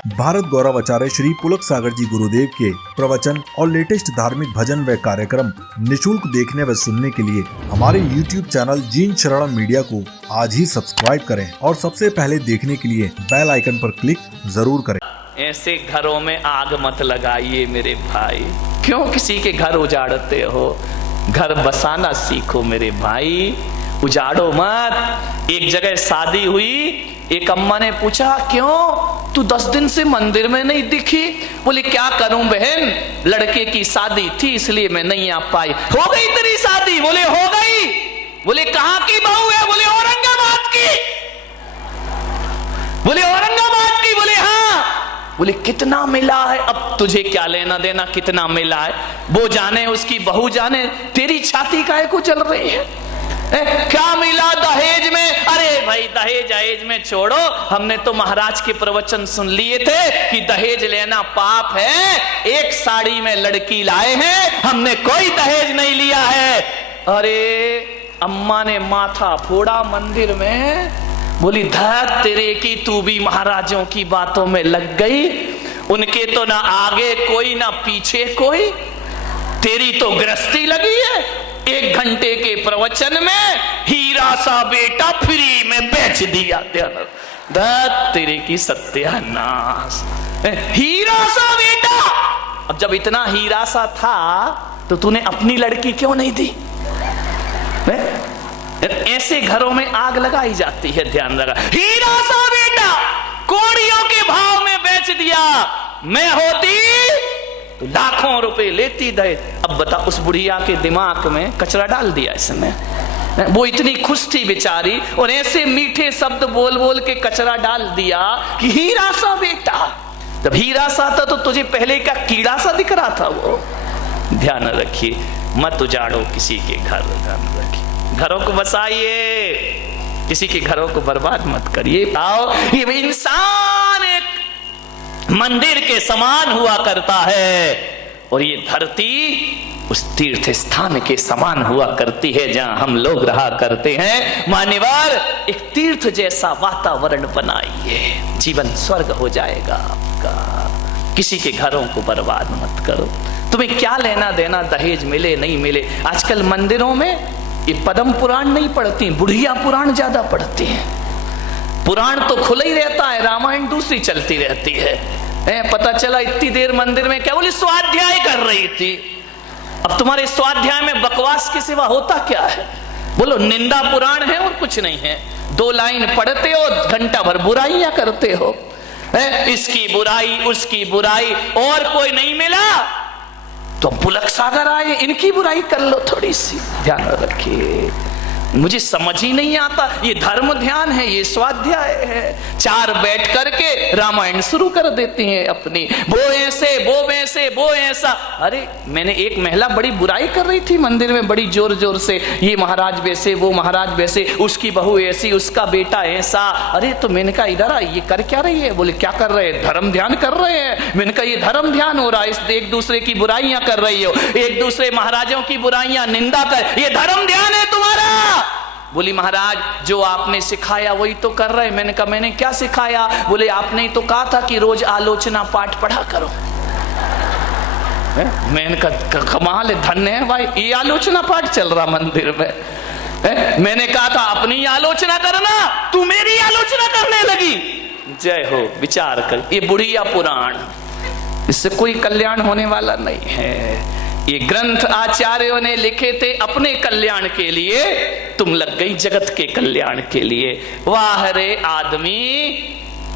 भारत गौरव आचार्य श्री पुलक सागर जी गुरुदेव के प्रवचन और लेटेस्ट धार्मिक भजन व कार्यक्रम निशुल्क देखने व सुनने के लिए हमारे YouTube चैनल जीन शरणम मीडिया को आज ही सब्सक्राइब करें और सबसे पहले देखने के लिए बेल आइकन पर क्लिक जरूर करें। ऐसे घरों में आग मत लगाइए मेरे भाई, क्यों किसी के घर उजाड़ते हो? घर बसाना सीखो मेरे भाई, उजाड़ो मत। एक जगह शादी हुई, एक अम्मा ने पूछा क्यों तू 10 दिन से मंदिर में नहीं दिखी? बोले क्या करूं बहन, लड़के की शादी थी इसलिए मैं नहीं आ पाई। हो गई तेरी शादी? बोले हो गई। बोले कहां की बहू है? बोले औरंगाबाद की। बोले औरंगाबाद की? बोले हाँ। बोले कितना मिला है? अब तुझे क्या लेना देना कितना मिला है, वो जाने उसकी बहू जाने, तेरी छाती काहे को चल रही है? क्या मिला दहेज में? अरे भाई दहेज में छोड़ो, हमने तो महाराज के प्रवचन सुन लिए थे कि दहेज लेना पाप है। एक साड़ी में लड़की लाए हैं, हमने कोई दहेज नहीं लिया है। अरे अम्मा ने माथा फोड़ा मंदिर में, बोली धत तेरे की, तू भी महाराजों की बातों में लग गई। उनके तो ना आगे कोई ना पीछे कोई, तेरी तो गृहस्थी लगी है। 1 घंटे के प्रवचन में हीरा सा बेटा फ्री में बेच दिया। धत तेरे की सत्यानाश, हीरा सा बेटा। अब जब इतना हीरा सा था तो तूने अपनी लड़की क्यों नहीं दी? ऐसे घरों में आग लगाई जाती है, ध्यान लगा। हीरा सा बेटा कौड़ियों के भाव में बेच दिया, मैं होती तो लाखों रुपए लेती दहेज। अब बता, उस बुढ़िया के दिमाग में कचरा डाल दिया इसने। वो इतनी खुश थी बेचारी, और ऐसे मीठे शब्द बोल बोल के कचरा डाल दिया कि हीरा सा बेटा। जब हीरा सा था तो तुझे पहले का कीड़ा सा दिख रहा था वो। ध्यान रखिए, मत उजाड़ो किसी के घर, ध्यान रखिए, घरों को बसाइए, किसी के घरों को बर्बाद मत करिए। आओ, ये इंसान एक मंदिर के समान हुआ करता है और ये धरती उस तीर्थ स्थान के समान हुआ करती है जहां हम लोग रहा करते हैं। मान्यवर, एक तीर्थ जैसा वातावरण बनाइए, जीवन स्वर्ग हो जाएगा आपका। किसी के घरों को बर्बाद मत करो। तुम्हें क्या लेना देना दहेज मिले नहीं मिले? आजकल मंदिरों में ये पद्म पुराण नहीं पढ़ती, बुढ़िया पुराण ज्यादा पढ़ती हैं। पुराण तो खुला ही रहता है, रामायण दूसरी चलती रहती है। पता चला इतनी देर मंदिर में क्या बोली, स्वाध्याय कर रही थी। अब तुम्हारे स्वाध्याय में बकवास के सिवा होता क्या है? बोलो, निंदा पुराण है और कुछ नहीं है। 2 लाइन पढ़ते हो, घंटा भर बुराइयां करते हो। इसकी बुराई उसकी बुराई, और कोई नहीं मिला तो पुलक सागर आए, इनकी बुराई कर लो थोड़ी सी। ध्यान रखिए, मुझे समझ ही नहीं आता, ये धर्म ध्यान है, ये स्वाध्याय है। 4 बैठ करके रामायण शुरू कर देती हैं अपनी, वो ऐसे वो वैसे वो ऐसा। अरे मैंने एक महिला बड़ी बुराई कर रही थी मंदिर में बड़ी जोर जोर से, ये महाराज वैसे वो महाराज वैसे, उसकी बहू ऐसी उसका बेटा ऐसा। अरे तो मैंने कहा इधर आ, ये कर क्या रही है? बोले क्या कर रहे हैं? धर्म ध्यान कर रहे हैं। मैंने कहा ये धर्म ध्यान हो रहा है, इस एक दूसरे की बुराइयां कर रही हो, एक दूसरे महाराजों की बुराइयां निंदा कर, ये धर्म ध्यान है तुम्हारा? बोली महाराज जो आपने सिखाया वही तो कर रहे। मैंने कहा मैंने क्या सिखाया? बोले आपने तो कहा था कि रोज आलोचना पाठ पढ़ा करो। मैंने कहा कमाल है, धन्य है भाई, ये आलोचना पाठ चल रहा मंदिर में। मैंने कहा था अपनी आलोचना करना, तू मेरी आलोचना करने लगी। जय हो, विचार कर, ये बुढ़िया पुराण, इससे कोई कल्याण होने वाला नहीं है। ये ग्रंथ आचार्यों ने लिखे थे अपने कल्याण के लिए, तुम लग गई जगत के कल्याण के लिए। वाह रे आदमी,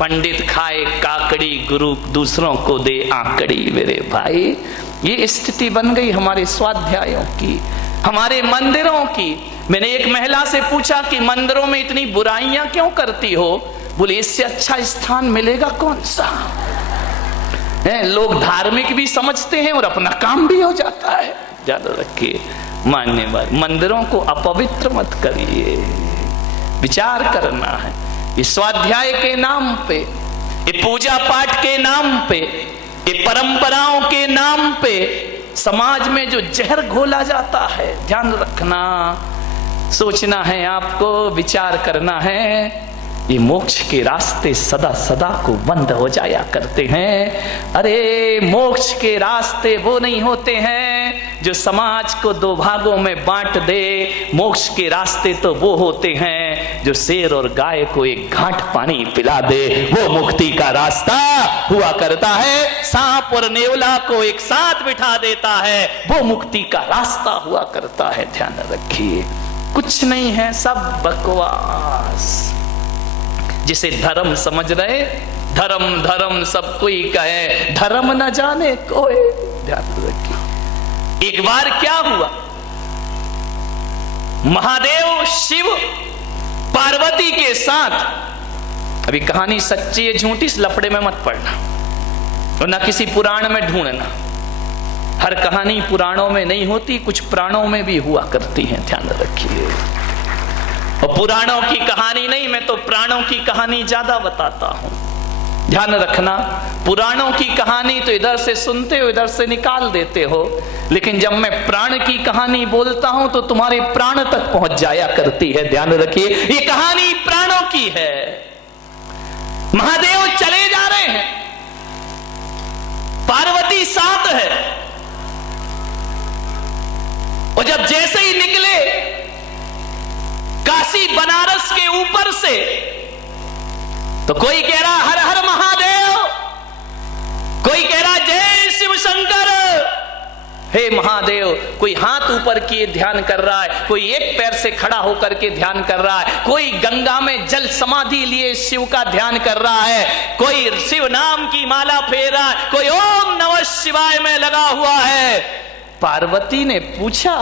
पंडित खाए काकड़ी, गुरु दूसरों को दे आंकड़ी। मेरे भाई, ये स्थिति बन गई हमारे स्वाध्यायों की, हमारे मंदिरों की। मैंने एक महिला से पूछा कि मंदिरों में इतनी बुराइयां क्यों करती हो? बोले इससे अच्छा स्थान मिलेगा कौन सा? लोग धार्मिक भी समझते हैं और अपना काम भी हो जाता है। याद रखिए मान्यवर, मंदिरों को अपवित्र मत करिए, विचार करना है। ये स्वाध्याय के नाम पे, ये पूजा पाठ के नाम पे, ये परंपराओं के नाम पे समाज में जो जहर घोला जाता है, ध्यान रखना, सोचना है आपको, विचार करना है। ये मोक्ष के रास्ते सदा सदा को बंद हो जाया करते हैं। अरे मोक्ष के रास्ते वो नहीं होते हैं जो समाज को दो भागों में बांट दे। मोक्ष के रास्ते तो वो होते हैं जो शेर और गाय को एक घाट पानी पिला दे। वो मुक्ति का रास्ता हुआ करता है। सांप और नेवला को एक साथ बिठा देता है, वो मुक्ति का रास्ता हुआ करता है। ध्यान रखिए, कुछ नहीं है, सब बकवास। जिसे धर्म समझ रहे, धर्म धर्म सब कोई कहे, धर्म न जाने कोई। ध्यान रखिए, एक बार क्या हुआ, महादेव शिव पार्वती के साथ, अभी कहानी सच्ची है झूठी, इस लफड़े में मत पड़ना और ना किसी पुराण में ढूंढना। हर कहानी पुराणों में नहीं होती, कुछ पुराणों में भी हुआ करती है। ध्यान रखिए, और पुराणों की कहानी नहीं, मैं तो प्राणों की कहानी ज्यादा बताता हूं। ध्यान रखना, पुराणों की कहानी तो इधर से सुनते हो, इधर से निकाल देते हो, लेकिन जब मैं प्राण की कहानी बोलता हूं तो तुम्हारे प्राण तक पहुंच जाया करती है। ध्यान रखिए, ये कहानी प्राणों की है। महादेव चले जा रहे हैं, पार्वती साथ है, और जब जैसे ही निकले काशी बनारस के ऊपर से, तो कोई कह रहा हर हर महादेव, कोई कह रहा जय शिव शंकर, हे महादेव। कोई हाथ ऊपर किए ध्यान कर रहा है, कोई एक पैर से खड़ा होकर के ध्यान कर रहा है, कोई गंगा में जल समाधि लिए शिव का ध्यान कर रहा है, कोई शिव नाम की माला फेर रहा है, कोई ओम नमः शिवाय में लगा हुआ है। पार्वती ने पूछा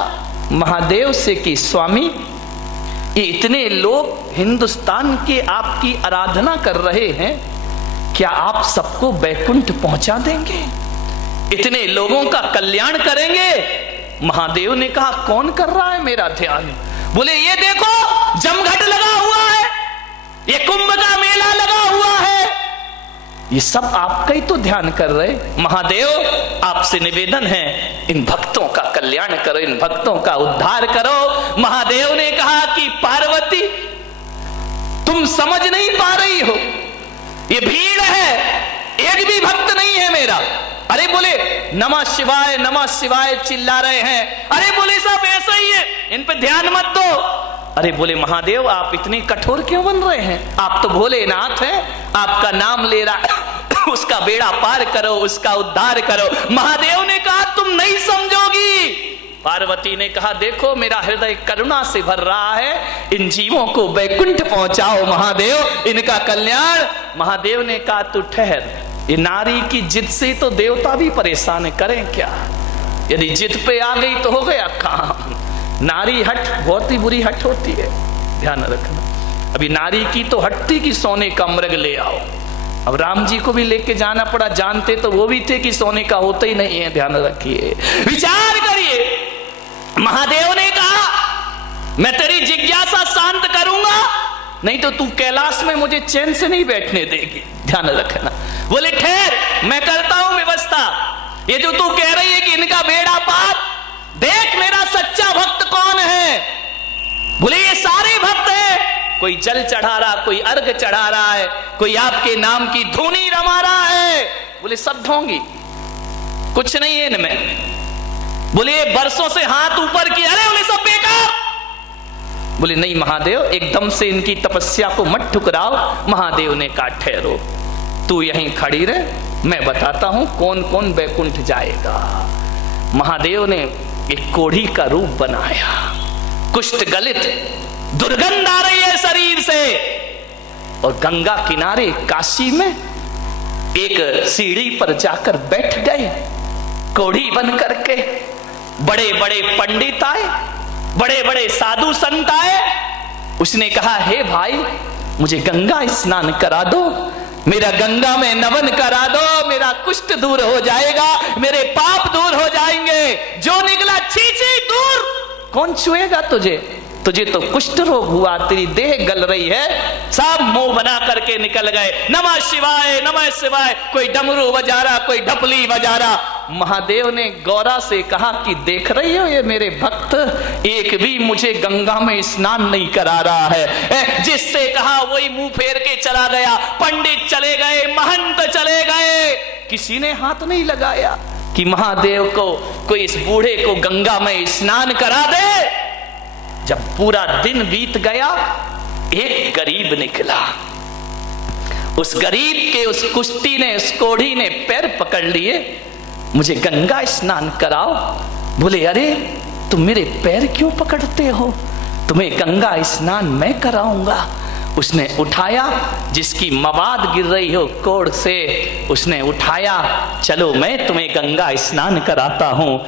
महादेव से कि स्वामी, ये इतने लोग हिंदुस्तान के आपकी आराधना कर रहे हैं, क्या आप सबको बैकुंठ पहुंचा देंगे? इतने लोगों का कल्याण करेंगे? महादेव ने कहा कौन कर रहा है मेरा ध्यान? बोले ये देखो जमघट लगा हुआ है, ये कुंभ का मेला लगा हुआ है, ये सब आपका ही तो ध्यान कर रहे। महादेव आपसे निवेदन है, इन भक्तों का कल्याण करो, इन भक्तों का उद्धार करो। महादेव ने कहा कि पार्वती तुम समझ नहीं पा रही हो, ये भीड़ है, एक भी भक्त नहीं है मेरा। अरे बोले नमः शिवाय चिल्ला रहे हैं। अरे बोले सब ऐसा ही है, इन पे ध्यान मत दो। अरे बोले महादेव आप इतने कठोर क्यों बन रहे हैं? आप तो भोलेनाथ हैं, आपका नाम ले रहा उसका बेड़ा पार करो, उसका उद्धार करो। महादेव ने कहा तुम नहीं समझोगी। पार्वती ने कहा देखो मेरा हृदय करुणा से भर रहा है, इन जीवों को वैकुंठ पहुंचाओ महादेव, इनका कल्याण। महादेव ने कहा तू ठहर, ये नारी की जिद से तो देवता भी परेशान करें क्या? यदि जिद पे आ गई तो हो गया काम। नारी हट बहुत ही बुरी हट होती है, ध्यान रखना। अभी नारी की तो हटती कि सोने का मृग ले आओ, अब राम जी को भी लेके जाना पड़ा, जानते तो वो भी थे कि सोने का होता ही नहीं है। ध्यान रखिए, विचार करिए। महादेव ने कहा मैं तेरी जिज्ञासा शांत करूंगा, नहीं तो तू कैलाश में मुझे चैन से नहीं बैठने देगी। ध्यान रखना। बोले ठहर, मैं करता हूं व्यवस्था। ये जो तू कह रही है कि इनका बेड़ा पार, देख मेरा सच्चा भक्त कौन है। बोले ये सारे भक्त हैं, कोई जल चढ़ा रहा, कोई अर्घ चढ़ा रहा है, कोई आपके नाम की धुनी रमा रहा है। बोले सब ढोंगी, कुछ नहीं है इनमें। बोले बरसों से हाथ ऊपर किया, अरे बोले सब बेकार। बोले नहीं महादेव, एकदम से इनकी तपस्या को मत ठुकराओ। महादेव ने कहा ठहरो, तू यहीं खड़ी रह, मैं बताता हूं कौन कौन बैकुंठ जाएगा। महादेव ने एक कोढ़ी का रूप बनाया, कुष्ठ गलित, दुर्गंध आ रही है शरीर से, और गंगा किनारे काशी में एक सीढ़ी पर जाकर बैठ गए कोढ़ी बन करके। बड़े बड़े पंडित आए, बड़े बड़े साधु संत आए। उसने कहा हे भाई मुझे गंगा स्नान करा दो, मेरा गंगा में नमन करा दो, मेरा कुष्ठ दूर हो जाएगा, मेरे पाप दूर हो जाएंगे। जो निकला छी छी दूर, कौन छुएगा तुझे, तुझे तो कुष्ठ रोग हुआ, तेरी देह गल रही है। सब मुंह बना करके निकल गए। नमः शिवाय नमः शिवाय, कोई डमरू बजा रहा, कोई ढपली बजा रहा। महादेव ने गौरा से कहा कि देख रही हो ये मेरे भक्त एक भी मुझे गंगा में स्नान नहीं करा रहा है। जिससे कहा वही मुंह फेर के चला गया। पंडित चले गए, महंत चले गए, किसी ने हाथ नहीं लगाया कि महादेव को कोई इस बूढ़े को गंगा में स्नान करा दे। जब पूरा दिन बीत गया, एक गरीब निकला। उस गरीब के उस कुश्ती ने, उस कोढ़ी ने पैर पकड़ लिए, मुझे गंगा स्नान कराओ। बोले अरे तुम मेरे पैर क्यों पकड़ते हो, तुम्हें गंगा स्नान मैं कराऊंगा। उसने उठाया, जिसकी मवाद गिर रही हो कोढ़ से, उसने उठाया, चलो मैं तुम्हें गंगा स्नान कराता हूं।